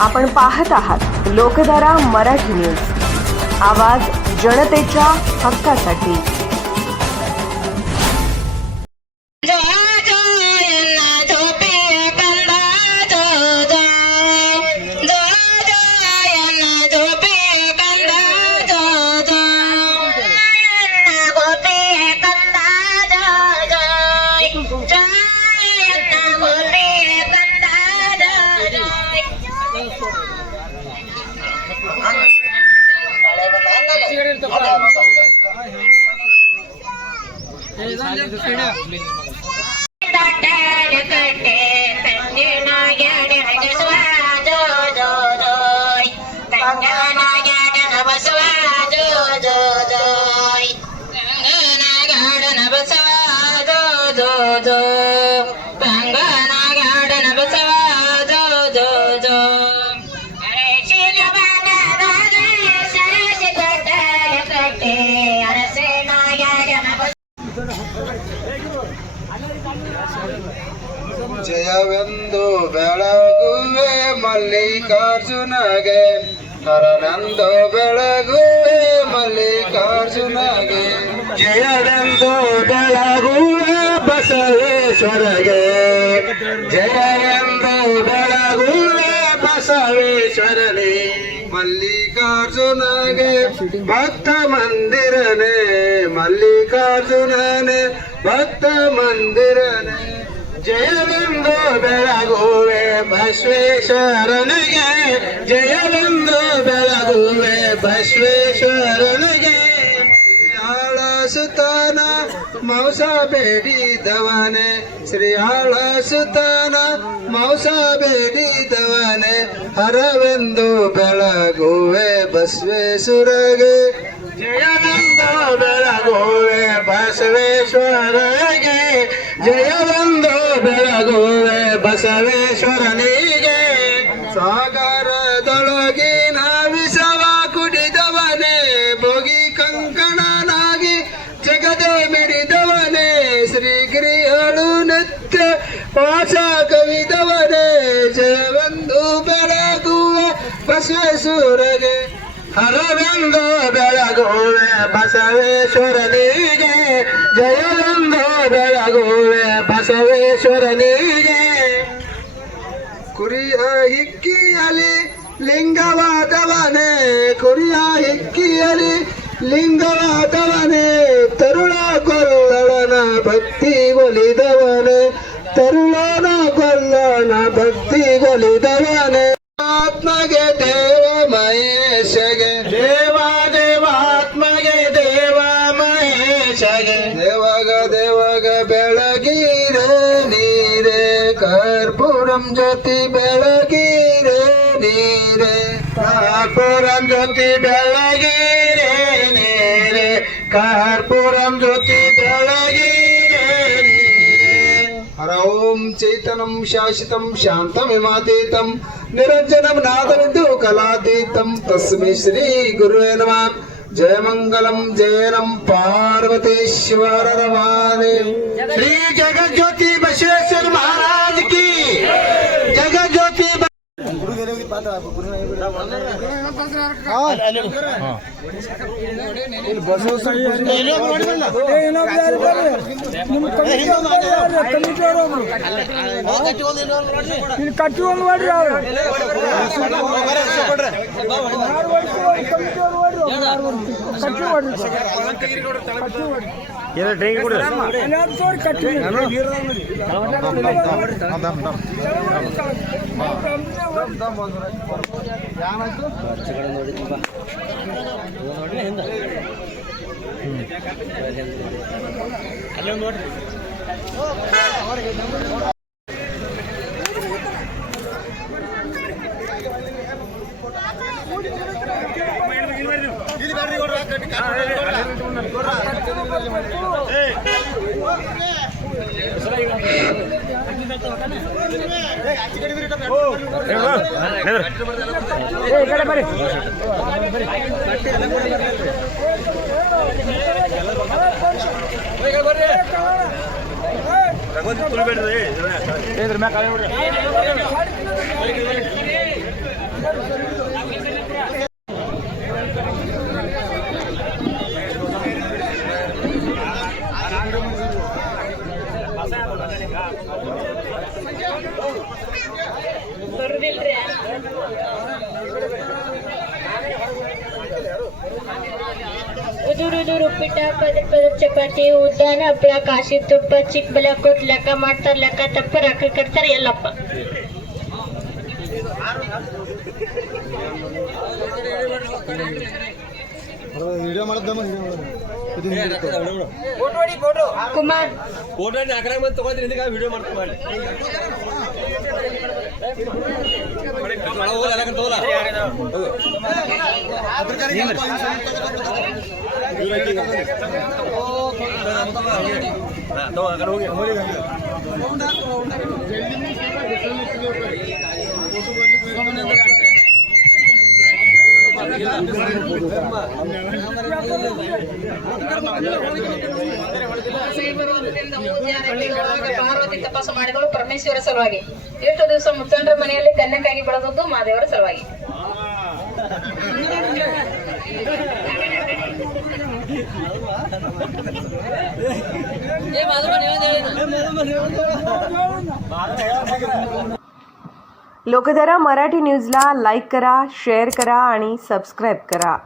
आपण पाहत आहात लोकधारा मराठी न्यूज, आवाज जनतेच्या हक्कासाठी। ಜಯವೆಂದು ಬೆಳಗುವೆ ಮಲ್ಲಿಕಾರ್ಜುನಗೆ, ಹರನೆಂದು ಬೆಳಗುವೆ ಮಲ್ಲಿಕಾರ್ಜುನಗೆ, ಜಯವೆಂದು ಬೆಳಗುವೆ ಬಸವೇಶ್ವರಗೆ, ಜಯವೆಂದು ಬೆಳಗುವೆ ಬಸವೇಶ್ವರನೇ, ಮಲ್ಲಿಕಾರ್ಜುನಗೆ ಭಕ್ತ ಮಂದಿರನೇ, ಮಲ್ಲಿಕಾರ್ಜುನನೇ ಭಕ್ತ ಮಂದಿರನೇ, ಜಯವೆಂದು ಬೆಳಗುವೆ ಬಸವೇಶ್ವರನಿಗೆ, ಜಯವೆಂದು ಬೆಳಗುವೆ ಬಸವೇಶ್ವರನಿಗೆ, ಶ್ರೀಯಾಳ ಸುತನ ಮೌಸ ಬೇಡಿದವನೇ, ಶ್ರೀಯಾಳ ಸುತನ ಮೌಸ ಬೇಡಿದವನೇ, ಹರವೆಂದು ಬೆಳಗುವೆ ಬಸವೇಶ್ವರಗೆ, ಜಯವೆಂದು ಬೆಳಗುವೆ ಬಸವೇಶ್ವರಗೆ, ಜಯವೆಂದು ಬೆಳಗುವೆ ಬಸವೇಶ್ವರನಿಗೆ, ಸಾಗರದೊಳಗಿನ ವಿಷವ ಕುಡಿದವನೇ, ಭೋಗಿ ಕಂಕಣನಾಗಿ ಜಗದೆ ಮಿಡಿದವನೇ, ಶ್ರೀಗಿರಿಯಳು ನೆತ್ತ ಪಾಶ ಕವಿದವನೇ, ಜಯವೆಂದು ಬೆಳಗುವೆ ಬಸವೇಶ್ವರಗೆ, ಹರವೆಂದು ಬೆಳಗುವೆ ಬಸವೇಶ್ವರನಿಗೆ, ಜಯವೆಂದು ಬೆಳಗುವೆ ಬಸವೇಶ್ವರನಿಗೆ, ಕುರಿಯ ಹಿಕ್ಕಿಯಲಿ ಲಿಂಗವಾದವನೇ, ಕುರಿಯ ಹಿಕ್ಕಿಯಲಿ ಲಿಂಗವಾದವನೇ, ತರುಳ ಕೊಲ್ಲಳನ ಭಕ್ತಿ ಒಲಿದವನೇ, ತರುಳನ ಕೊಲ್ಲನ ಭಕ್ತಿ ಒಲಿದವನೇ, ಆತ್ಮಗೆ ದೇವ ಮಹೇಶಗೆ, ದೇವ ದೇವಾತ್ಮಗೆ ದೇವ ಮಹೇಶಗೆ, ದೇವಗ ಬೆಳಗಿರೆ ನೀರೆ, ಕರ್ಪೂರಂ ಜ್ಯೋತಿ ಬೆಳಗಿರೆ ನೀರೆ, ಕರ್ಪೂರಂ ಜ್ಯೋತಿ ಬೆಳಗಿರೆ ನೀರೆ, ಕರ್ಪೂರಂ ಜ್ಯೋತಿ ಬೆಳಗಿರೆ ನೀರೆ, ಹರ ಓಂ ಚೈತನ್ಯಂ ಶಾಶ್ವತಂ ಶಾಂತಮಿಮಾತೀತಂ ನಿರಂಜನಂ ನಾದವಿದ್ದು ಕಲಾತೀತಂ ತಸ್ಮೈ ಶ್ರೀ ಗುರುವೇ ನಮಃ। जय मंगलम जय नम पार्वतीश्वर रमाने, श्री जगत ज्योति बसवेश्वर महाराज की जगत ज्योति। ಬರುದಿಲ್ರಿ ಉದುರು ಉಪ್ಪಿಟ್ಟ ಪದರ ಚಪಾತಿ ಉದ್ದಾನ ಹಪ್ಪಳ ಕಾಶಿ ತುಪ್ಪ ಚಿಕ್ಕ ಬೆಲೆ ಕೊಟ್ಟು ಲೆಕ್ಕ ಮಾಡ್ತಾರ ಲೆಕ್ಕ ತಪ್ಪ ರೊಕ್ಕ ಕಟ್ತಾರ ಎಲ್ಲಪ್ಪ ವಿಡಿಯೋ ಮಾಡೋದಮ್ಮ ಕುಮಾರ್ ಫೋಟೋ ಹಾಕಿ ಬಂದು ತಗೋತೀನಿ ಇದಕ್ಕೆ ವಿಡಿಯೋ ಮಾಡ್ತಾ ಮಾಡಿ ಪಾರ್ವತಿ ತಪಾಸು ಮಾಡಿದಳು ಪರಮೇಶ್ವರ ಸಲುವಾಗಿ ಎಷ್ಟು ದಿವಸ ಮುತ್ತಂಡ್ರ ಮನೆಯಲ್ಲಿ ಕನ್ಯಕಾಗಿ ಬೆಳೆದದ್ದು ಮಾದೇವರ ಸಲುವಾಗಿ लोकधारा मराठी न्यूजला लाईक करा, शेअर करा आणि सबस्क्राईब करा.